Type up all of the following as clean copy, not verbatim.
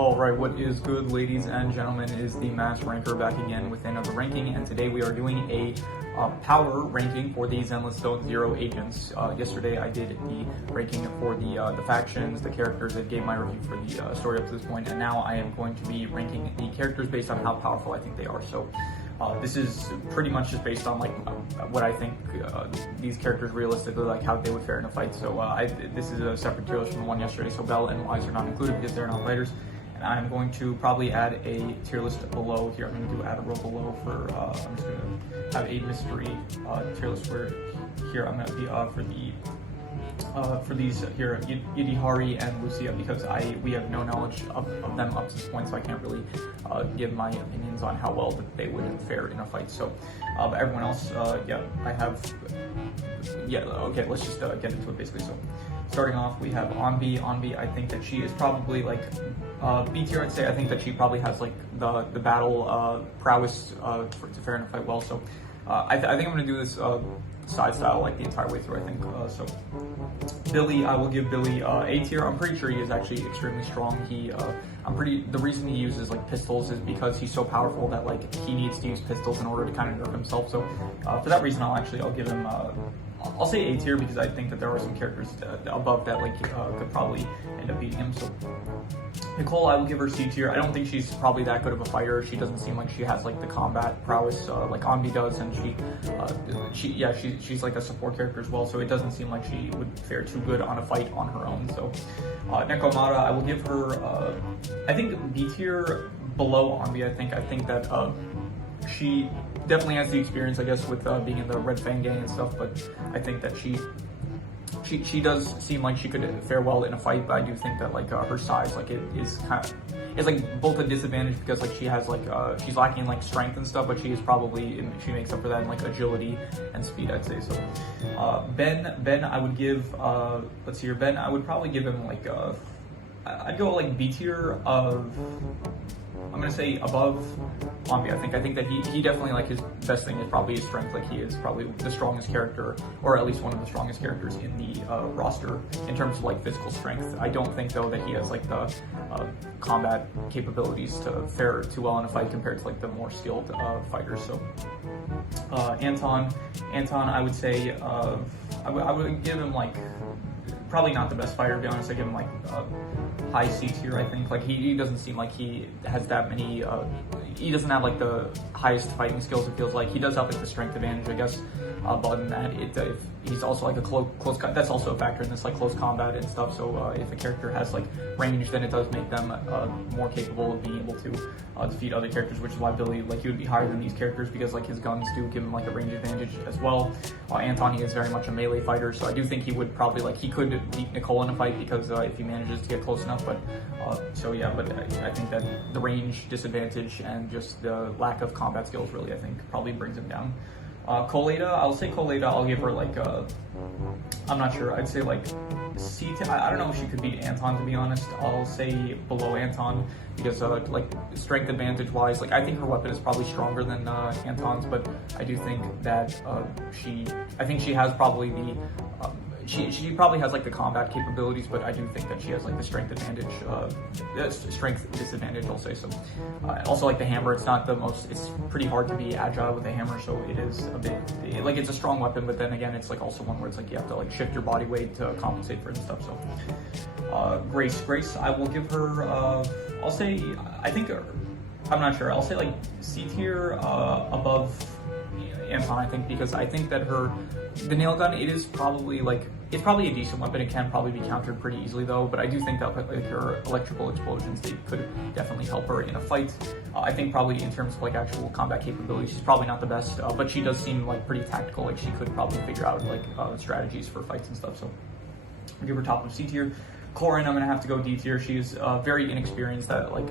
Alright, what is good, ladies and gentlemen, is the Mass Ranker back again with another ranking, and today we are doing a power ranking for the Zenless Stone Zero agents. Yesterday I did the ranking for the factions, the characters, that gave my review for the story up to this point, and now I am going to be ranking the characters based on how powerful I think they are. So this is pretty much just based on like what I think these characters realistically, like how they would fare in a fight. So this is a separate tier list from the one yesterday, so Bell and Wise are not included because they're not fighters. And I'm going to probably add a tier list below here. I'm going to do add a row below for, I'm just going to have a mystery tier list where here I'm going to be for these here, Yidihari and Lucia, because we have no knowledge of them up to this point, so I can't really give my opinions on how well that they would fare in a fight. So but everyone else, yeah, I have, yeah, okay, let's just get into it basically. So starting off, we have Onbi. Onbi, I think that she is probably like B tier. I'd say I think that she probably has like the battle prowess to fare in a fight well. So I think I'm gonna do this side style like the entire way through. I think so. Billy, I will give Billy A tier. I'm pretty sure he is actually extremely strong. The reason he uses like pistols is because he's so powerful that like he needs to use pistols in order to kind of nerf himself. So for that reason, I'll give him. I'll say A tier because I think that there are some characters above that like could probably end up beating him. So Nicole, I will give her C tier. I don't think she's probably that good of a fighter. She doesn't seem like she has like the combat prowess like Onbi does, and she's like a support character as well. So it doesn't seem like she would fare too good on a fight on her own. So Nekomata, I will give her I think B tier below Onbi. I think that she definitely has the experience, I guess, with being in the Red Fang gang and stuff, but I think that she does seem like she could fare well in a fight, but I do think that like her size, like it is kind of, it's like both a disadvantage because like she has like she's lacking like strength and stuff, but she makes up for that in like agility and speed, I'd say. So Ben I would give let's see here, Ben I would probably give him like I'd go like B tier of, I'm gonna say above Onbi. I think that he definitely, like, his best thing is probably his strength. Like, he is probably the strongest character, or at least one of the strongest characters in the roster in terms of like physical strength. I don't think though that he has like the combat capabilities to fare too well in a fight compared to like the more skilled fighters. So Anton, I would say I would give him like probably not the best fighter, to be honest. I give him like high C tier. I think like he doesn't seem like he has that many. He doesn't have like the highest fighting skills. It feels like he does have like the strength advantage, I guess. But other than that, if he's also like a close. That's also a factor in this, like close combat and stuff. So if a character has like range, then it does make them more capable of being able to defeat other characters, which is why Billy, like, he would be higher than these characters because like his guns do give him like a range advantage as well. Anton, he is very much a melee fighter, so I do think he would probably he could beat Nicole in a fight because if he manages to get close enough. But so yeah, but I think that the range disadvantage and just the lack of combat skills really, I think, probably brings him down. Colada, I'll say Colada, I'll give her like I'm not sure, I'd say like C tier. I don't know if she could beat Anton, to be honest. I'll say below Anton because like strength advantage wise, like I think her weapon is probably stronger than Anton's, but I do think that I think she has probably the she probably has like the combat capabilities, but I do think that she has like the strength advantage, strength disadvantage, I'll say. So also like the hammer, it's pretty hard to be agile with a hammer, so it is a bit like it's a strong weapon, but then again it's like also one where it's like you have to like shift your body weight to compensate for it and stuff. So Grace, I will give her I'll say, I think, I'm not sure, I'll say like C tier above Anton, I think, because I think that the nail gun, it's probably a decent weapon. It can probably be countered pretty easily though, but I do think that like her electrical explosions, they could definitely help her in a fight. I think probably in terms of like actual combat capabilities, she's probably not the best, but she does seem like pretty tactical. Like she could probably figure out like strategies for fights and stuff. So I'll give her top of C tier. Corin, I'm gonna have to go D tier. She is very inexperienced. That like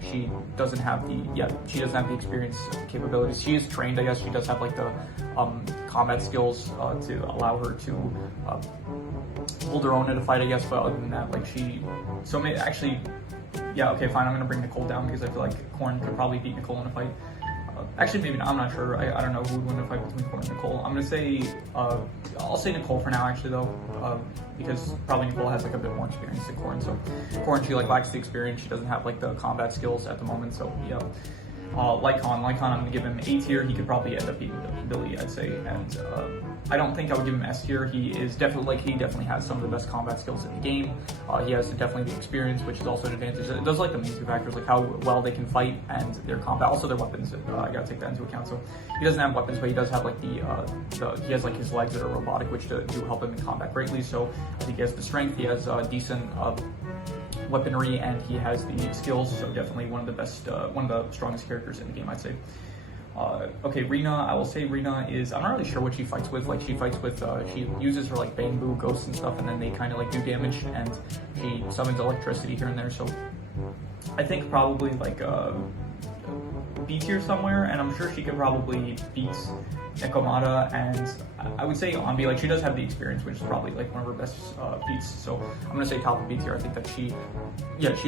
she doesn't have the experience capabilities. She is trained, I guess. She does have like the combat skills to allow her to hold her own in a fight, I guess. But other than that, like actually, yeah, okay, fine. I'm gonna bring Nicole down because I feel like Corin could probably beat Nicole in a fight. Actually, maybe not. I'm not sure. I don't know who would win a fight between Corn and Nicole. I'm gonna say I'll say Nicole for now, actually, though, because probably Nicole has like a bit more experience than Corn. So Corn, she like lacks the experience. She doesn't have like the combat skills at the moment. So yeah. Lycon, I'm gonna give him A tier. He could probably end up beating Billy, I'd say, and I don't think I would give him S tier. He definitely has some of the best combat skills in the game. He has definitely the experience, which is also an advantage. Those are like the main two factors, like how well they can fight and their combat. Also their weapons. I gotta take that into account. So he doesn't have weapons, but he does have like he has like his legs that are robotic, which do help him in combat greatly. So I think he has the strength. He has decent weaponry, and he has the skills, so definitely one of the best, one of the strongest characters in the game, I'd say. Okay, Rena, I will say Rena is, I'm not really sure what she fights with. Like, she fights with, she uses her like bamboo ghosts and stuff, and then they kind of like do damage, and she summons electricity here and there. So I think probably like B tier somewhere, and I'm sure she could probably beat Nekomata, and I would say Anbi, like, she does have the experience, which is probably like one of her best beats. So I'm gonna say top of B tier. I think that she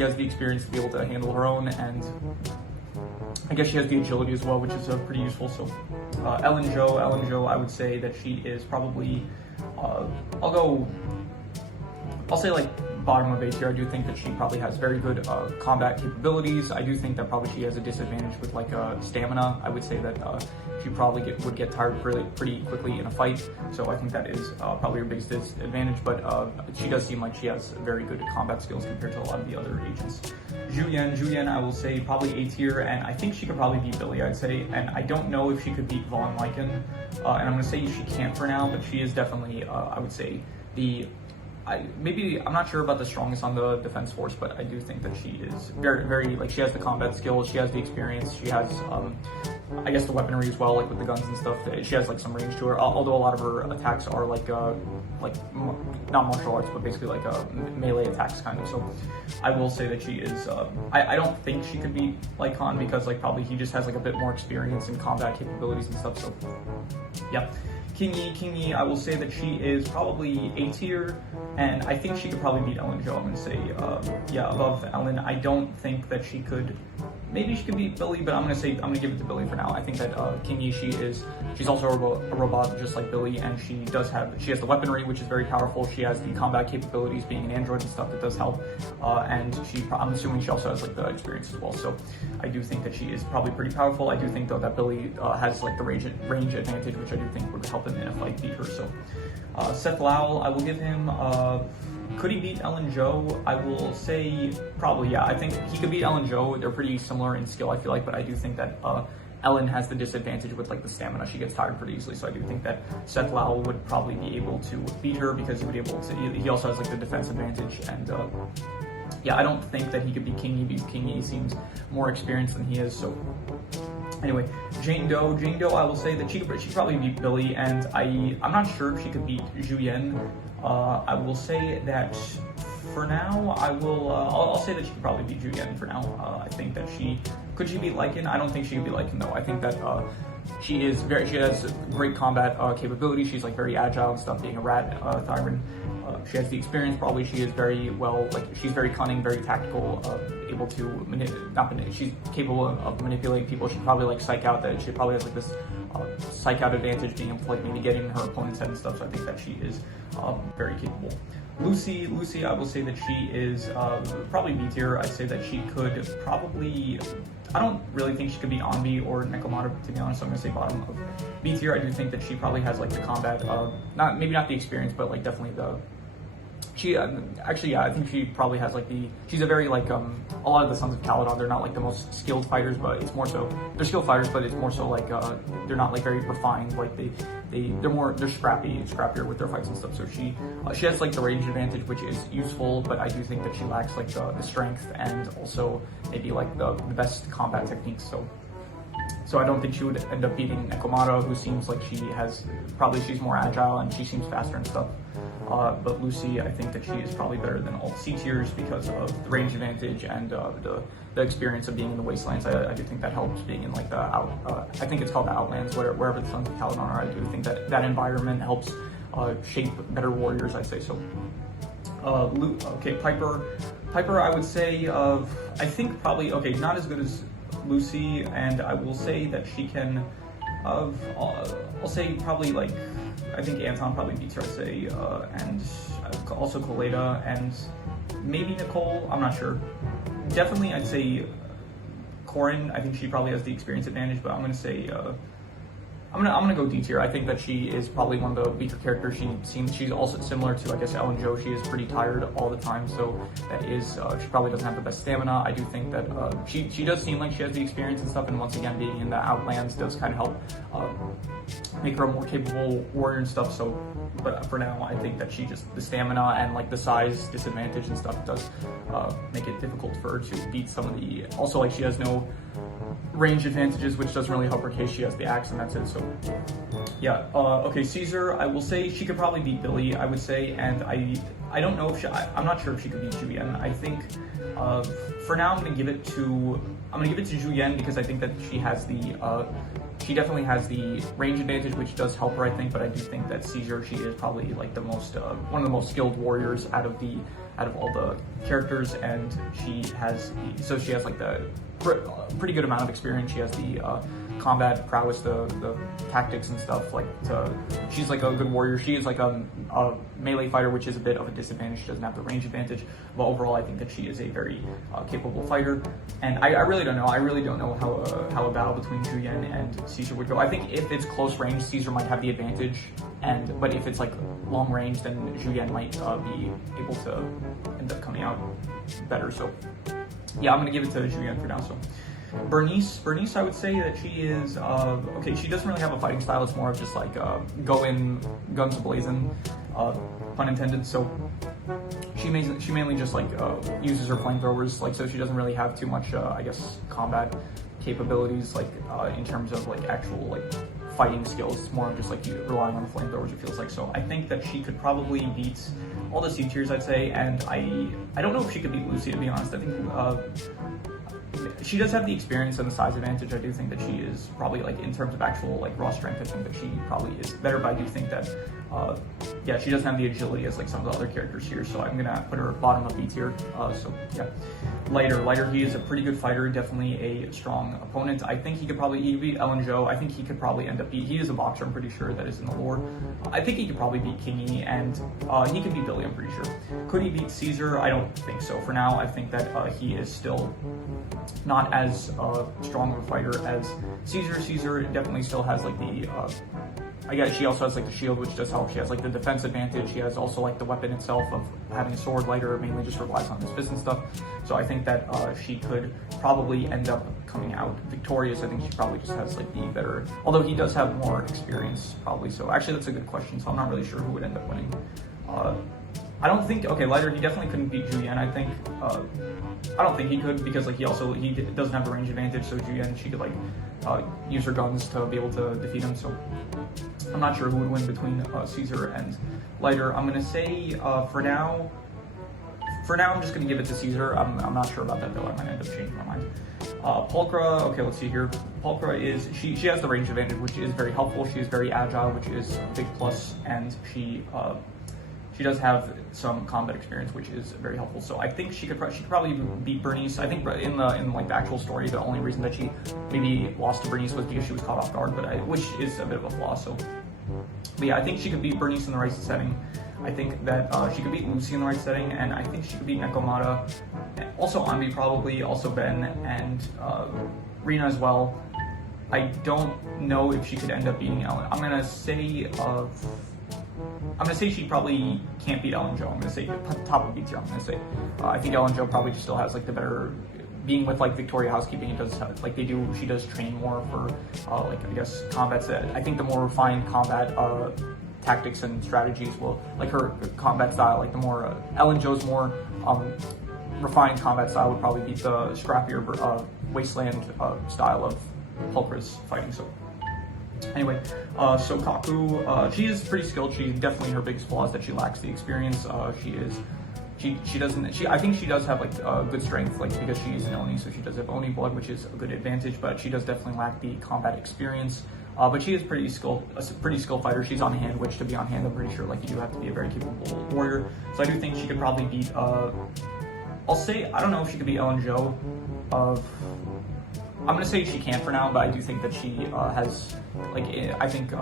has the experience to be able to handle her own, and I guess she has the agility as well, which is pretty useful. So Ellen Jo, I would say that she is probably, I'll say like bottom of A tier. I do think that she probably has very good combat capabilities. I do think that probably she has a disadvantage with like stamina. I would say that she probably would get tired pretty quickly in a fight. So I think that is probably her biggest disadvantage, but she does seem like she has very good combat skills compared to a lot of the other agents. Julian, I will say probably A tier, and I think she could probably beat Billy, I'd say, and I don't know if she could beat Von Lycan, and I'm going to say she can't for now, but she is definitely, I would say, I'm not sure about the strongest on the defense force, but I do think that she is very, like, she has the combat skills, she has the experience, she has, I guess, the weaponry as well, like with the guns and stuff. She has like some range to her, although a lot of her attacks are like not martial arts, but basically like melee attacks kind of. So I will say that she is, I don't think she could beat Lycon, because like probably he just has like a bit more experience in combat capabilities and stuff. So yeah. Kingy, I will say that she is probably A tier, and I think she could probably beat Ellen Jo. I'm going to say, above Ellen. I don't think that she could, maybe she could beat Billy, but I'm going to give it to Billy for now. I think that Kingy, she's also a robot just like Billy, and she has the weaponry, which is very powerful. She has the combat capabilities, being an android and stuff, that does help, and I'm assuming she also has like the experience as well. So I do think that she is probably pretty powerful. I do think though that Billy has like the range advantage, which I do think would help him in a fight beat her. So Seth Lowell, I will give him, could he beat Ellen Jo? I will say probably, yeah. I think he could beat Ellen Jo. They're pretty similar in skill, I feel like, but I do think that Ellen has the disadvantage with like the stamina. She gets tired pretty easily, so I do think that Seth Lowell would probably be able to beat her, because he would be able to, he also has like the defense advantage, and yeah, I don't think that he could beat Kingy, because Kingy seems more experienced than he is. So anyway, Jane Doe, I will say that she could probably beat Billy, and I'm not sure if she could beat Juyen. I will say that for now, I'll say that she could probably beat Juyen for now. I think that could she beat Lycan? I don't think she could beat Lycan though. I think that she has great combat capability. She's like very agile and stuff, being a rat Thyron. She has the experience, probably. She is very well, like, she's very cunning, very tactical, able to she's capable of manipulating people. She probably like psych out, that she probably has like this psych out advantage, being able to like maybe get in her opponent's head and stuff. So I think that she is very capable. Lucy, I will say that she is probably B tier. I'd say that she could probably, I don't really think she could beat Anbi or Nekomata, to be honest. So I'm gonna say bottom of B tier. I do think that she probably has like the combat, maybe not the experience, but like definitely I think she probably has like she's a very like, a lot of the Sons of Caledon, they're not like the most skilled fighters, but it's more so, they're skilled fighters, but it's more so like, they're not like very refined, like they're scrappier with their fights and stuff. So she has like the range advantage, which is useful, but I do think that she lacks like the strength, and also maybe like the best combat techniques. So I don't think she would end up beating Nekomata, who seems like she's more agile and she seems faster and stuff. But Lucy, I think that she is probably better than all C tiers because of the range advantage and the experience of being in the Wastelands. I do think that helps, being in like I think it's called the Outlands, wherever the Sons of Caledon are. I do think that environment helps shape better warriors, I'd say. So okay, Piper, I would say, I think probably, okay, not as good as Lucy, and I will say that she can, I'll say probably like, I think Anton probably beats her, I'd say, and also Coleta, and maybe Nicole, I'm not sure. Definitely, I'd say Corin, I think she probably has the experience advantage, but I'm gonna say, I'm gonna go D tier. I think that she is probably one of the weaker characters. She's also similar to, I guess, Ellen Jo. She is pretty tired all the time, so that is she probably doesn't have the best stamina. I do think that she does seem like she has the experience and stuff, and once again, being in the Outlands does kind of help make her a more capable warrior and stuff. So, but for now, I think that the stamina and like the size disadvantage and stuff does make it difficult for her to beat some of the. Also, like she has no range advantages, which doesn't really help her case she has the axe, and that's it. So yeah, okay, Caesar, I will say she could probably beat Billy, I would say, and I don't know if I'm not sure if she could beat Julian. I think for now I'm gonna give it to Julian because I think that she definitely has the range advantage, which does help her, I think, but I do think that Caesar, she is probably like the most one of the most skilled warriors out of all the characters, and she has like the pretty good amount of experience. She has the combat prowess, the tactics and stuff. Like she's like a good warrior. She is like a melee fighter, which is a bit of a disadvantage. She doesn't have the range advantage, but overall, I think that she is a very capable fighter. And I really don't know. I really don't know how a battle between Julian and Caesar would go. I think if it's close range, Caesar might have the advantage, but if it's like long range, then Julian might be able to end up coming out better. So yeah, I'm gonna give it to Julian for now. So Bernice, I would say that she is okay. She doesn't really have a fighting style. It's more of just like go in guns blazing, pun intended. So she mainly just like uses her flamethrowers. Like, so she doesn't really have too much, I guess, combat capabilities. Like in terms of like actual like fighting skills. It's more of just like relying on the flamethrowers, it feels like. So I think that she could probably beat all the C tiers, I'd say, and I don't know if she could beat Lucy, to be honest. I think she does have the experience and the size advantage. I do think that she is probably, like, in terms of actual like raw strength, I think that she probably is better, but I do think that yeah, she doesn't have the agility as like some of the other characters here, so I'm gonna put her bottom of B tier. So yeah, Lighter, he is a pretty good fighter, definitely a strong opponent. I think he could beat Ellen Jo. I think he could probably end up he is a boxer, I'm pretty sure, that is in the lore. I think he could probably beat Kingy, and he could beat Billy, I'm pretty sure. Could he beat Caesar? I don't think so. For now, I think that he is still not as strong of a fighter as Caesar. Caesar definitely still has like the I guess she also has like the shield, which does help. She has like the defense advantage. She has also like the weapon itself of having a sword. Lighter mainly just relies on his fist and stuff. So I think that she could probably end up coming out victorious. I think she probably just has like the better, although he does have more experience probably. So actually that's a good question. So I'm not really sure who would end up winning. I don't think, okay, Lighter, he definitely couldn't beat Julian, I think. I don't think he could, because like he doesn't have a range advantage, so Julian, she could like use her guns to be able to defeat him. So I'm not sure who would win between Caesar and Lighter. I'm gonna say for now I'm just gonna give it to Caesar. I'm not sure about that though. I might end up changing my mind. Pulchra, okay, let's see here. Pulchra is, she has the range advantage, which is very helpful. She is very agile, which is a big plus, and she does have some combat experience, which is very helpful. So I think she could probably beat Bernice. I think in like the actual story, the only reason that she maybe lost to Bernice was because she was caught off guard, which is a bit of a flaw. So, but yeah, I think she could beat Bernice in the right setting. I think that she could beat Lucy in the right setting, and I think she could beat Nekomata. Also Anbi probably, also Ben, and Rina as well. I don't know if she could end up beating Ellen. I'm gonna say she probably can't beat Ellen Jo. I'm gonna say top of B tier. I'm gonna say I think Ellen Jo probably just still has like the better, being with like Victoria housekeeping. It does like she does train more for like I guess combat. I think the more refined combat tactics and strategies will, like her combat style, like the more Ellen Jo's more refined combat style would probably beat the scrappier wasteland style of Pulchra's fighting. So anyway, so Kaku, she is pretty skilled. She definitely, her biggest flaw is that she lacks the experience. I think she does have like good strength, like because she's an Oni, so she does have Oni blood, which is a good advantage, but she does definitely lack the combat experience. But she is a pretty skilled fighter. She's on hand, which to be on hand, I'm pretty sure like you do have to be a very capable warrior. So I do think she could probably beat, I'll say, I don't know if she could beat Ellen Jo. I'm gonna say she can't for now, but I do think that she has, like, I think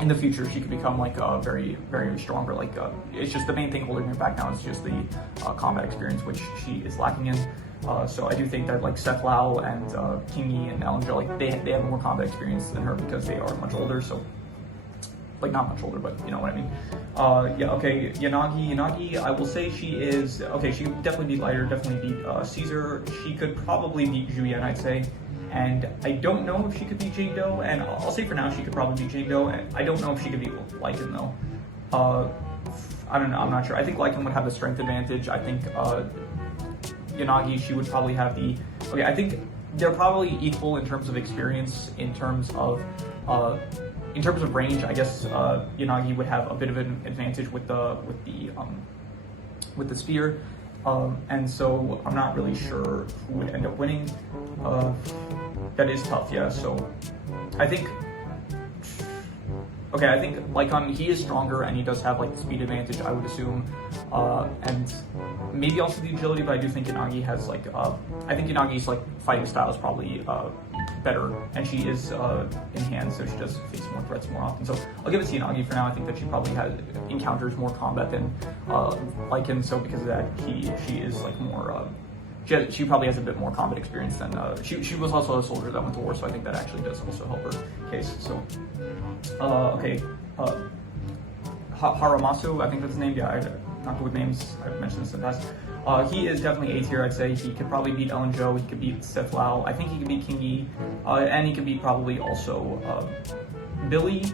in the future she could become like very, very stronger. Like, it's just the main thing holding her back now is just the combat experience, which she is lacking in. So I do think that like Seth Lau and Kingi and Ellen Jo, like they have more combat experience than her because they are much older. So, like, not much older, but you know what I mean. Yeah, okay, Yanagi, I will say she is, okay, she could definitely beat Lighter, definitely beat Caesar. She could probably beat Juyen, I'd say. And I don't know if she could beat Jane Doe, and I'll say for now she could probably beat Jane Doe. I don't know if she could beat Lycan though. I don't know, I'm not sure. I think Lycan would have the strength advantage. I think Yanagi, she would probably have the, okay, I think they're probably equal in terms of experience, in terms of range. I guess Yanagi would have a bit of an advantage with the spear, and so I'm not really sure who would end up winning. That is tough, yeah. So I think, okay, I think Lycan, he is stronger and he does have like the speed advantage, I would assume, and maybe also the agility. But I do think Yanagi has like, I think Yanagi's like fighting style is probably better, and she is in hand, so she does face more threats more often. So I'll give it to Yanagi for now. I think that she probably encounters more combat than Lycan, so because of that, she is like more. She probably has a bit more combat experience than she was also a soldier that went to war, so I think that actually does also help her case. So okay, Haramasu, I think that's his name. Yeah, I'm not good with names. I've mentioned this in the past. He is definitely A tier, I'd say. He could probably beat Ellen Jo. He could beat Seth Lau. I think he could beat Kingi, and he could beat probably also Billy.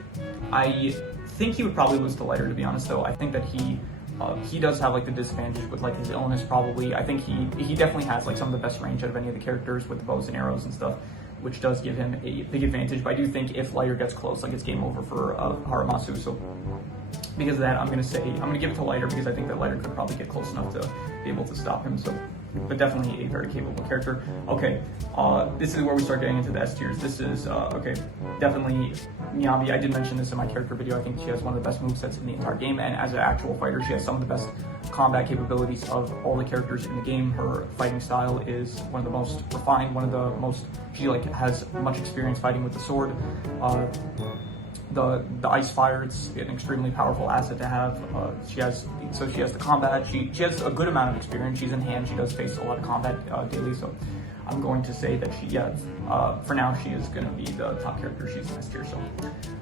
I think he would probably lose to Lighter, to be honest. Though I think that he does have like the disadvantage with like his illness probably. I think he definitely has like some of the best range out of any of the characters with the bows and arrows and stuff, which does give him a big advantage. But I do think if Lighter gets close, like it's game over for Haramasu. So because of that, I'm gonna give it to Lighter, because I think that Lighter could probably get close enough to be able to stop him. So, but definitely a very capable character. Okay, this is where we start getting into the S tiers. This is okay, definitely Miyabi. I did mention this in my character video. I think she has one of the best movesets in the entire game, and as an actual fighter, she has some of the best combat capabilities of all the characters in the game. Her fighting style is one of the most refined, one of the most, she like has much experience fighting with the sword. The ice fire, it's an extremely powerful asset to have. She has the combat. She has a good amount of experience. She's in hand. She does face a lot of combat daily. So I'm going to say that for now she is going to be the top character. She's in S tier. So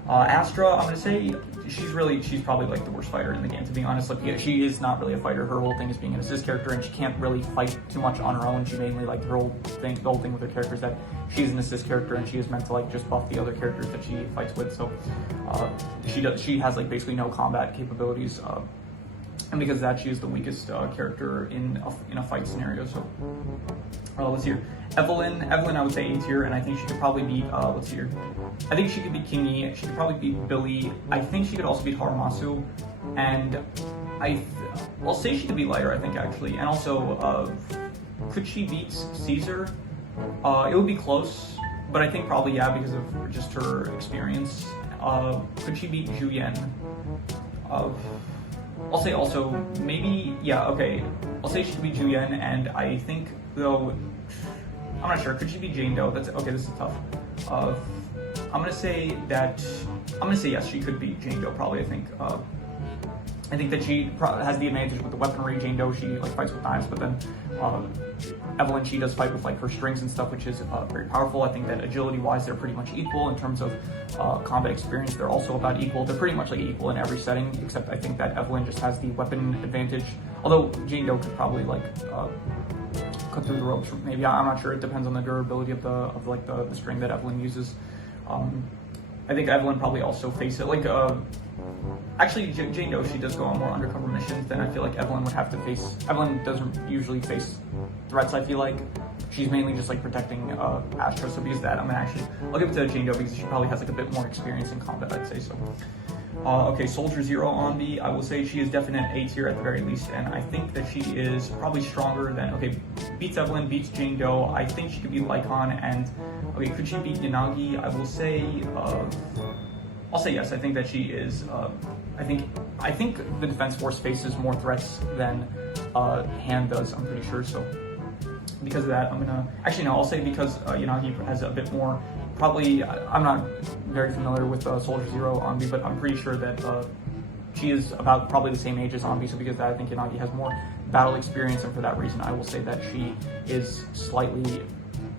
Astra, I'm going to say she's probably like the worst fighter in the game, to be honest. Like, she is not really a fighter. Her whole thing is being an assist character, and she can't really fight too much on her own. She mainly, like, the whole thing with her character is that she's an assist character, and she is meant to like just buff the other characters that she fights with. So she has like basically no combat capabilities, and because of that, she is the weakest character in a fight scenario. So let's see here. Evelyn, I would say A tier, and I think she could probably beat, let's see here. I think she could beat Kingi, she could probably beat Billy. I think she could also beat Haramasu, and I'll say she could beat Lighter, I think, actually. And also, could she beat Caesar? It would be close, but I think probably, yeah, because of just her experience. Could she beat Juyen? I'll say also, maybe, yeah, okay. I'll say she could beat Juyen, and I think, though, I'm not sure. Could she beat Jane Doe? Okay, this is tough. I'm gonna say yes, she could beat Jane Doe, probably. I think that she has the advantage with the weaponry. Jane Doe, she like fights with knives, but then Evelyn, she does fight with like her strings and stuff, which is very powerful. I think that agility-wise, they're pretty much equal in terms of combat experience. They're also about equal. They're pretty much like equal in every setting, except I think that Evelyn just has the weapon advantage. Although Jane Doe could probably like cut through the ropes. Maybe, I'm not sure. It depends on the durability of the string that Evelyn uses. I think Evelyn probably also face it like actually Jane Doe, she does go on more undercover missions than I feel like Evelyn would have to face. Evelyn doesn't usually face threats, I feel like. She's mainly just like protecting Astra, so because of that, I'll give it to Jane Doe because she probably has like a bit more experience in combat, I'd say. So okay, Soldier Zero on B, I will say she is definite A tier at the very least, and I think that she is probably stronger than, okay, beats Evelyn, beats Jane Doe. I think she could beat Lycan, and okay, could she beat Yanagi? I will say, I'll say yes. I think that she is, I think the Defense Force faces more threats than Hand does, I'm pretty sure. So because of that, I'm gonna actually no. I'll say because Yanagi has a bit more. Probably, I'm not very familiar with Soldier Zero Anbi, but I'm pretty sure that she is about probably the same age as Anbi. So because of that, I think Yanagi has more battle experience, and for that reason, I will say that she is slightly.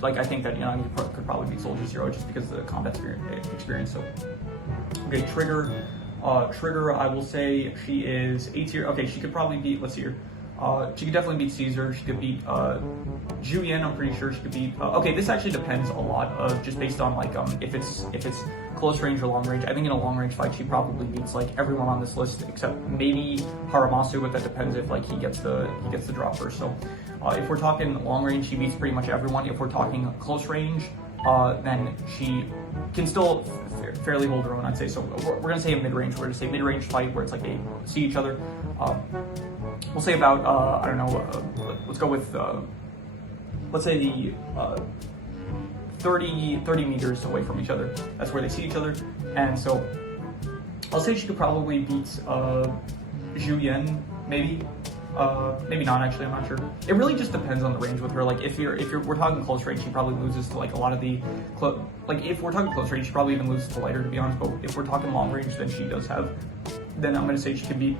Like, I think that Yanagi could probably beat Soldier Zero just because of the combat experience. So, okay, Trigger. Trigger, I will say she is A tier. Okay, she could probably beat. Let's see here. She could definitely beat Caesar. She could beat Julian. I'm pretty sure she could beat. Okay, this actually depends a lot of just based on like if it's close range or long range. I think in a long range fight she probably beats like everyone on this list except maybe Haramasu, but that depends if like he gets the drop first. So if we're talking long range, she beats pretty much everyone. If we're talking close range, then she can still fairly hold her own, I'd say. So we're gonna say a mid range. We're gonna say mid range fight where it's like they see each other. We'll say about, I don't know, let's go with, let's say the 30 meters away from each other. That's where they see each other. And so I'll say she could probably beat Zhu Yan, maybe. Maybe not actually, I'm not sure. It really just depends on the range with her. Like if we're talking close range, she probably loses to like a lot of the, like if we're talking close range, she probably even loses to lighter, to be honest. But if we're talking long range, then she does have, then I'm gonna say she could beat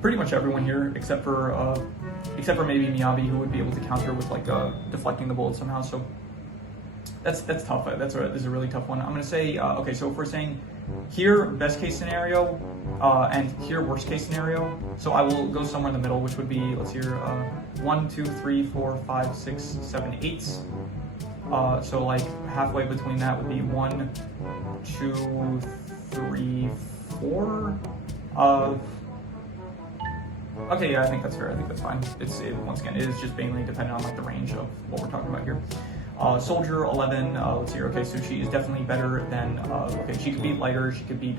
pretty much everyone here except for maybe Miyabi, who would be able to counter with like deflecting the bullets somehow. So that's tough. This is a really tough one. I'm gonna say okay. So if we're saying here best case scenario and here worst case scenario, so I will go somewhere in the middle, which would be, let's see here, 1, 2, 3, 4, 5, 6, 7, 8. So like halfway between that would be 1, 2, 3, 4. Okay, yeah, I think that's fair. I think that's fine. Once again, it is just mainly dependent on like the range of what we're talking about here. Soldier 11. Let's see. Okay, so she is definitely better than. Okay, she could beat lighter. She could beat.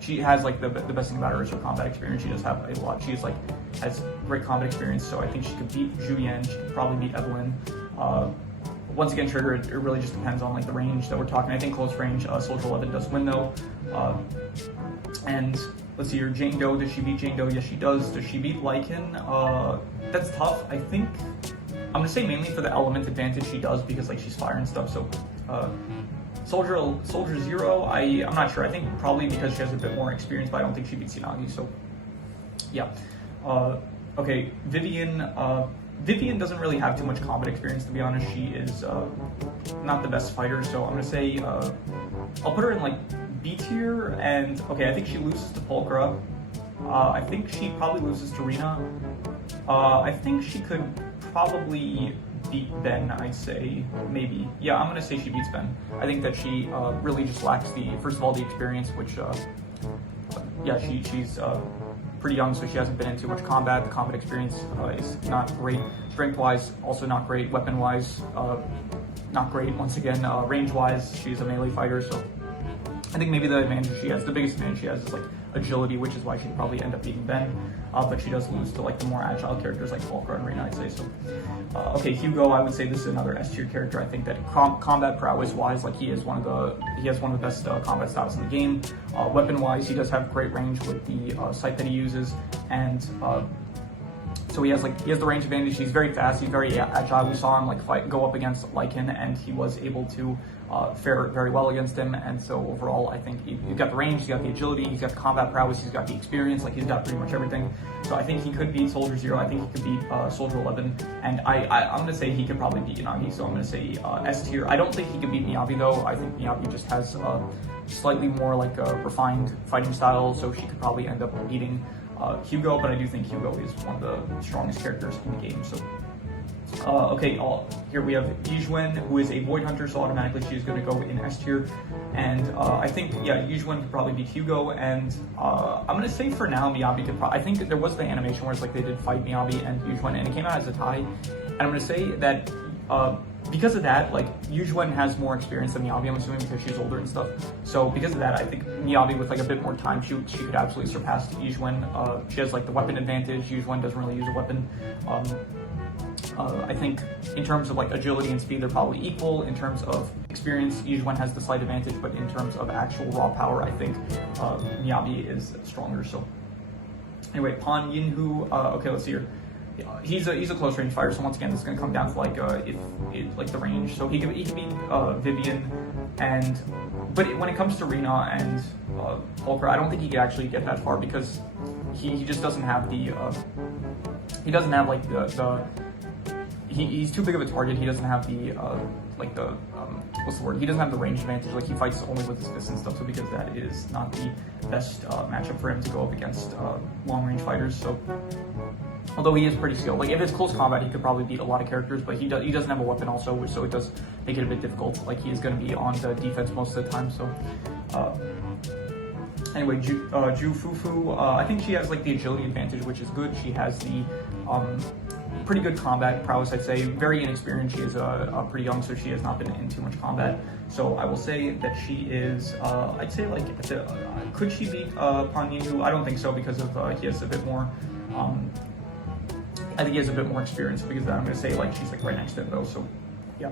She has like the best thing about her is her combat experience. She does have a lot. She's like has great combat experience. So I think she could beat Zhu Yan. She could probably beat Evelyn. Once again, Trigger. It really just depends on like the range that we're talking. I think close range. Soldier 11 does win though. And let's see here, Jane Doe, does she beat Jane Doe? Yes, she does. Does she beat Lycan? That's tough. I think, I'm gonna say mainly for the element advantage she does because like she's fire and stuff. So, Soldier Zero, I'm not sure. I think probably because she has a bit more experience, but I don't think she beats Yanagi. So, yeah. Okay, Vivian. Vivian doesn't really have too much combat experience, to be honest. She is not the best fighter. So I'm gonna say I'll put her in like B tier, and okay, I think she loses to Pulchra. I think she probably loses to Rina. I think she could probably beat Ben, I'd say, maybe. Yeah, I'm gonna say she beats Ben. I think that she really just lacks first of all, the experience, which, yeah, she's pretty young, so she hasn't been in too much combat. The combat experience is not great. Strength-wise, also not great. Weapon-wise, not great. Once again, range-wise, she's a melee fighter, so I think maybe the advantage she has, the biggest advantage she has is like agility, which is why she'd probably end up beating Ben. But she does lose to like the more agile characters like Pulchra and Rina, I'd say. So, okay, Hugo, I would say this is another S tier character. I think that combat prowess wise, like he has one of the best combat styles in the game. Weapon wise, he does have great range with the sight that he uses, and so he has the range advantage. He's very fast. He's very agile. We saw him go up against Lycan, and he was able to fare very well against him. And so overall, I think he's got the range, he's got the agility, he's got the combat prowess, he's got the experience. Like he's got pretty much everything. So I think he could beat Soldier Zero. I think he could beat Soldier 11, and I'm gonna say he could probably beat Yanagi. So I'm gonna say S tier. I don't think he could beat Miyabi though. I think Miyabi just has slightly more like a refined fighting style, so she could probably end up beating Hugo, but I do think Hugo is one of the strongest characters in the game. So, okay, here we have Yizhuan, who is a Void Hunter, so automatically she's going to go in S tier. And I think, yeah, Yizhuan could probably beat Hugo, and I'm going to say for now, Miyabi could probably, I think there was the animation where it's like they did fight Miyabi and Yizhuan, and it came out as a tie. And I'm going to say that because of that, like, Yizhuan has more experience than Miyabi, I'm assuming, because she's older and stuff. So because of that, I think Miyabi, with like a bit more time, she could absolutely surpass Yizhuan. She has like the weapon advantage. Yizhuan doesn't really use a weapon. I think in terms of like agility and speed, they're probably equal. In terms of experience, Yizhuan has the slight advantage, but in terms of actual raw power, I think Miyabi is stronger. So anyway, Pan Yinhu, okay, let's see here. he's a close range fighter. So once again, it's going to come down to like like the range. So he can beat Vivian, but when it comes to Rena and Pulcher, I don't think he could actually get that far because he just doesn't have the like he's too big of a target. He doesn't have the like the what's the word? He doesn't have the range advantage. Like he fights only with his fists and stuff. So because that is not the best matchup for him to go up against long range fighters. So although he is pretty skilled, like if it's close combat, he could probably beat a lot of characters. But he doesn't have a weapon also, so it does make it a bit difficult. Like he is going to be on the defense most of the time. So. Anyway, Ju Fufu, I think she has like the agility advantage, which is good. She has the pretty good combat prowess, I'd say. Very inexperienced. She is pretty young, so she has not been in too much combat. So I will say that she is, I'd say like, could she beat Pan Yinhu? I don't think so because of he has a bit more, I think he has a bit more experience. So because of that, I'm going to say like she's like right next to him though. So yeah.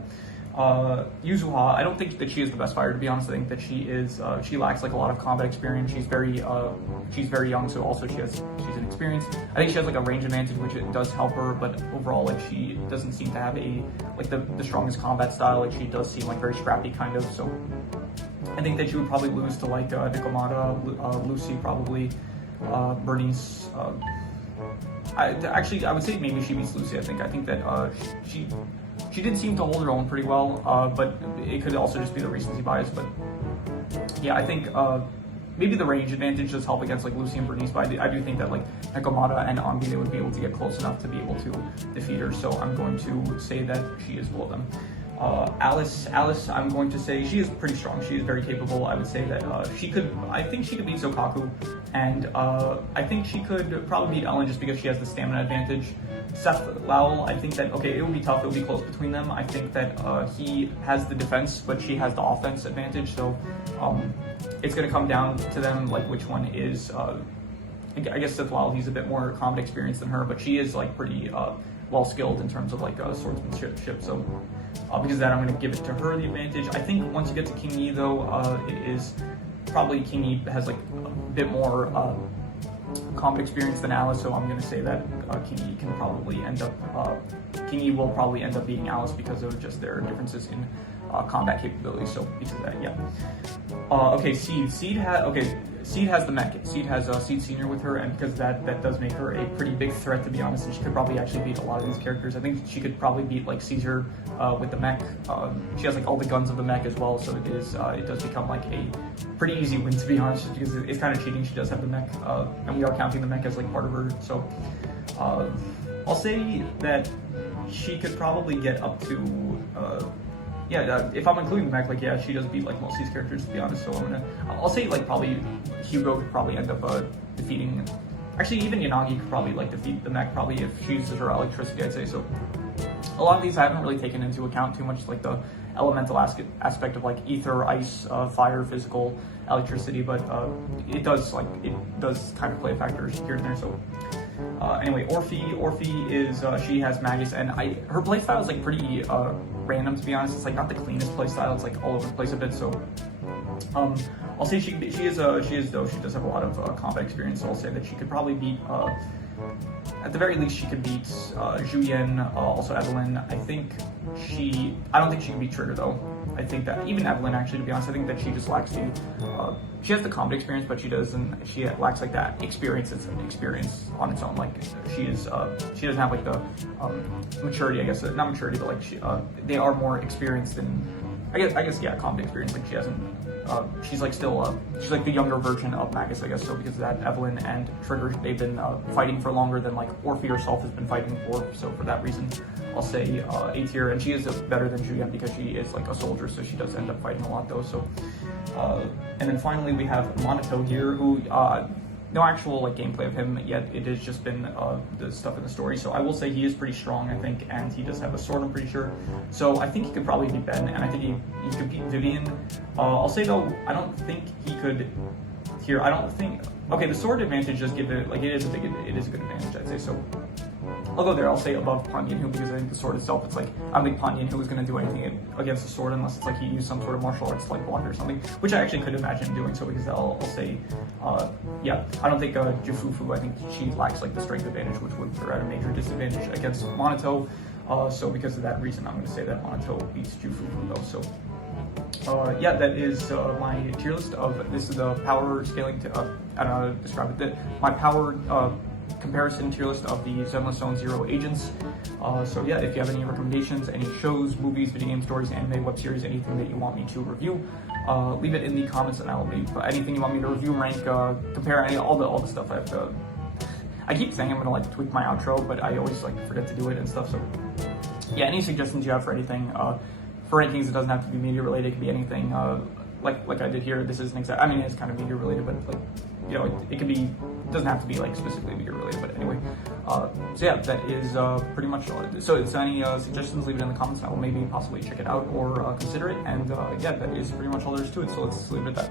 Yuzuha, I don't think that she is the best fighter, to be honest. I think that she is, she lacks like a lot of combat experience. She's very young, so also she's inexperienced. I think she has like a range advantage, which it does help her, but overall, like she doesn't seem to have like the strongest combat style. Like she does seem like very scrappy kind of, so I think that she would probably lose to like Nikomata, Lucy probably, Bernice, I would say maybe she beats Lucy. I think that she did seem to hold her own pretty well, but it could also just be the recency bias. But yeah, I think maybe the range advantage does help against like Lucy and Bernice, but I do think that like Nekomata and Anbi, they would be able to get close enough to be able to defeat her. So I'm going to say that she is below them. Alice, I'm going to say she is pretty strong. She is very capable. I would say that I think she could beat Sokaku, and I think she could probably beat Ellen just because she has the stamina advantage. Seth Lowell, I think that, okay, it will be tough. It will be close between them. I think that he has the defense, but she has the offense advantage. So it's going to come down to them, like which one is, I guess Seth Lowell, he's a bit more combat experienced than her, but she is like pretty well skilled in terms of like swordsmanship. So because of that, I'm going to give it to her the advantage. I think once you get to King Yi though, it is probably King Yi has like a bit more combat experience than Alice, so I'm going to say that King Yi will probably end up beating Alice because of just their differences in combat capabilities. So because of that, yeah. Okay, Seed has the mech. Seed has Seed Senior with her, and because of that does make her a pretty big threat, to be honest. And she could probably actually beat a lot of these characters. I think she could probably beat like Caesar with the mech. She has like all the guns of the mech as well, so it does become like a pretty easy win, to be honest, just because it's kind of cheating. She does have the mech, and we are counting the mech as like part of her. So I'll say that she could probably get up to. If I'm including the mech, like yeah, she does beat like most of these characters, to be honest. So I'll say like probably Hugo could probably end up defeating. Actually, even Yanagi could probably like defeat the mech probably if she uses her electricity, I'd say. So a lot of these I haven't really taken into account too much, like the elemental aspect of like ether, ice, fire, physical, electricity, but it does kind of play a factor here and there. So anyway, Orphe is she has Magus, and her playstyle is like pretty random, to be honest. It's like not the cleanest playstyle. It's like all over the place a bit. So I'll say she is though she does have a lot of combat experience. So I'll say that she could probably beat at the very least she could beat Juyen, also Evelyn. I don't think she can beat Trigger though. I think that even Evelyn, actually, to be honest, I think that she just lacks she has the combat experience, but she lacks like that experience on its own. Like she doesn't have like the maturity, I guess, not maturity, but like they are more experienced than, I guess yeah, combat experience. Like she hasn't, she's like still, she's like the younger version of Magus, I guess. So because of that, Evelyn and Trigger, they've been fighting for longer than like Orphe herself has been fighting for. So for that reason, I'll say A tier, and she is better than Julian because she is like a soldier, so she does end up fighting a lot though. So, and then finally we have Monato here, who no actual like gameplay of him yet. It has just been the stuff in the story. So I will say he is pretty strong, I think, and he does have a sword, I'm pretty sure. So I think he could probably beat Ben, and I think he could beat Vivian. I'll say though, I don't think he could here. I don't think, okay, the sword advantage does give it, like, it is a good advantage, I'd say. So I'll go there. I'll say above Pandianhu because I think the sword itself, it's like, I don't think Pandianhu is going to do anything against the sword unless it's like he used some sort of martial arts like block or something, which I actually could imagine him doing. So because I'll say, yeah, I don't think Jufufu, I think she lacks like the strength advantage, which would put her at a major disadvantage against Monato. So because of that reason, I'm going to say that Monato beats Jufufu though. So yeah, that is my tier list of, this is the power scaling to, I don't know how to describe it, my power comparison tier list of the Zenless Zone Zero agents. So yeah, if you have any recommendations, any shows, movies, video game stories, anime, web series, anything that you want me to review, leave it in the comments and I'll leave anything you want me to review, rank, compare, all the stuff. I keep saying I'm gonna like tweak my outro, but I always like forget to do it and stuff. So yeah, any suggestions you have for anything, for rankings, it doesn't have to be media related. It could be anything, like I did here. This isn't exact. I mean, it's kind of media related, but like, you know, it can be. It doesn't have to be like specifically media related. But anyway, so yeah, that is pretty much all. So if there's any suggestions, leave it in the comments. I will maybe possibly check it out or consider it. And yeah, that is pretty much all there is to it. So let's leave it at that.